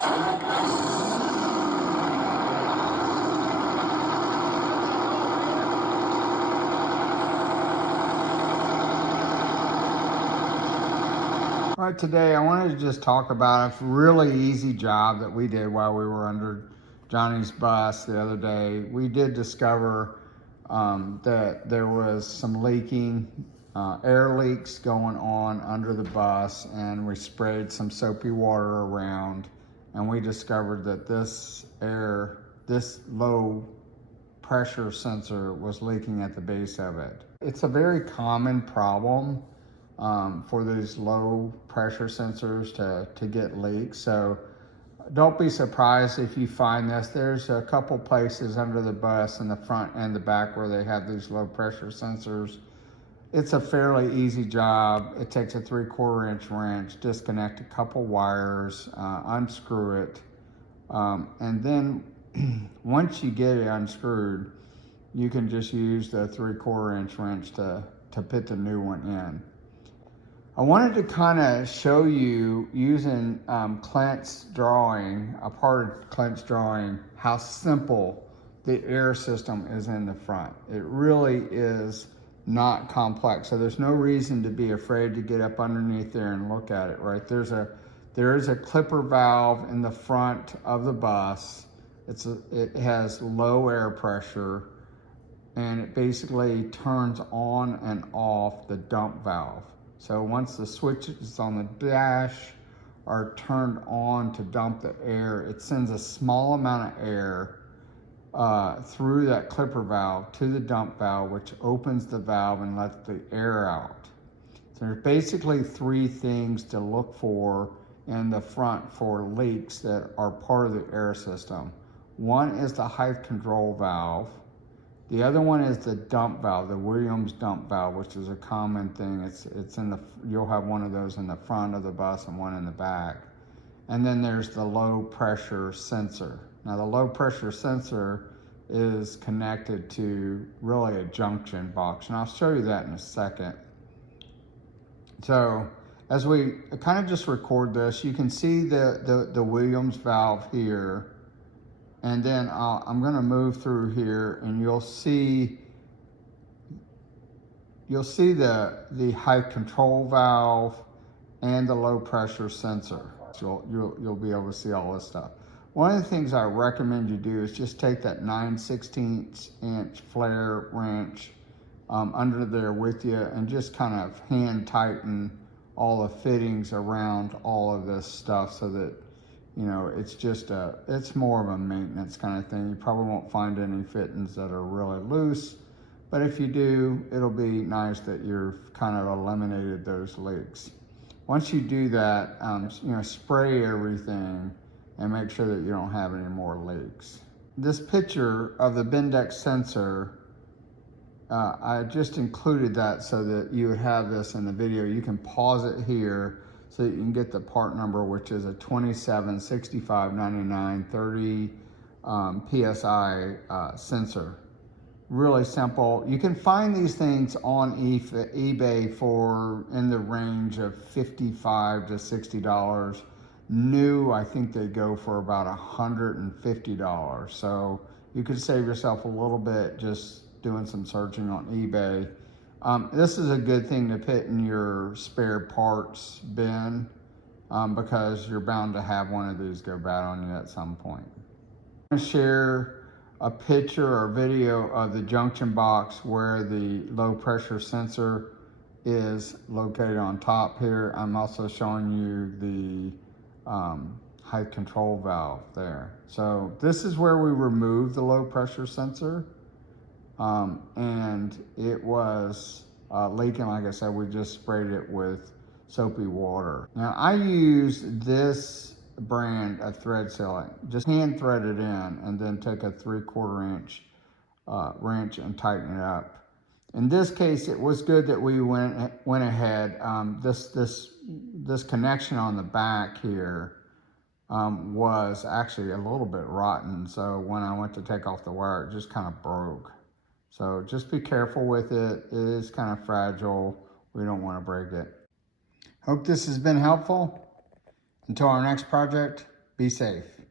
All right, today I wanted to just talk about a really easy job that we did while we were under Johnny's bus the other day. We did discover that there was some leaking, air leaks going on under the bus, and we sprayed some soapy water around, and we discovered that this low pressure sensor was leaking at the base of it. It's a very common problem for these low pressure sensors to get leaks. So don't be surprised if you find this. There's a couple places under the bus in the front and the back where they have these low pressure sensors. It's a fairly easy job. It takes a 3/4 inch wrench, disconnect a couple wires, unscrew it. And then once you get it unscrewed, you can just use the 3/4 inch wrench to put the new one in. I wanted to kind of show you using Clint's drawing, a part of Clint's drawing, how simple the air system is in the front. It really is not complex. So there's no reason to be afraid to get up underneath there and look at it, right? There is a clipper valve in the front of the bus. It has low air pressure, and it basically turns on and off the dump valve. So once the switches on the dash are turned on to dump the air, it sends a small amount of air through that clipper valve to the dump valve, which opens the valve and lets the air out. So there's basically three things to look for in the front for leaks that are part of the air system. One is the height control valve. The other one is the dump valve, the Williams dump valve, which is a common thing. You'll have one of those in the front of the bus and one in the back. And then there's the low pressure sensor. Now the low pressure sensor is connected to really a junction box, and I'll show you that in a second. So as we kind of just record this, you can see the Williams valve here. And then I'm going to move through here, and you'll see the height control valve and the low pressure sensor. So you'll be able to see all this stuff. One of the things I recommend you do is just take that 9/16 inch flare wrench under there with you, and just kind of hand tighten all the fittings around all of this stuff, so that it's more of a maintenance kind of thing. You probably won't find any fittings that are really loose, but if you do, it'll be nice that you've kind of eliminated those leaks. Once you do that, spray everything and make sure that you don't have any more leaks. This picture of the Bendix sensor, I just included that so that you would have this in the video. You can pause it here so that you can get the part number, which is a 27659930 PSI sensor. Really simple. You can find these things on eBay for in the range of $55 to $60. New, I think they go for about $150. So you could save yourself a little bit just doing some searching on eBay. This is a good thing to put in your spare parts bin because you're bound to have one of these go bad on you at some point. I'm going to share a picture or video of the junction box where the low pressure sensor is located on top here. I'm also showing you the height control valve there. So this is where we removed the low pressure sensor. And it was leaking. Like I said, we just sprayed it with soapy water. Now I used this brand of thread sealant, just hand thread it in, and then take a 3/4 inch wrench and tighten it up. In this case, it was good that we went ahead. This connection on the back here was actually a little bit rotten. So when I went to take off the wire, it just kind of broke. So just be careful with it. It is kind of fragile. We don't want to break it. Hope this has been helpful. Until our next project, Be safe.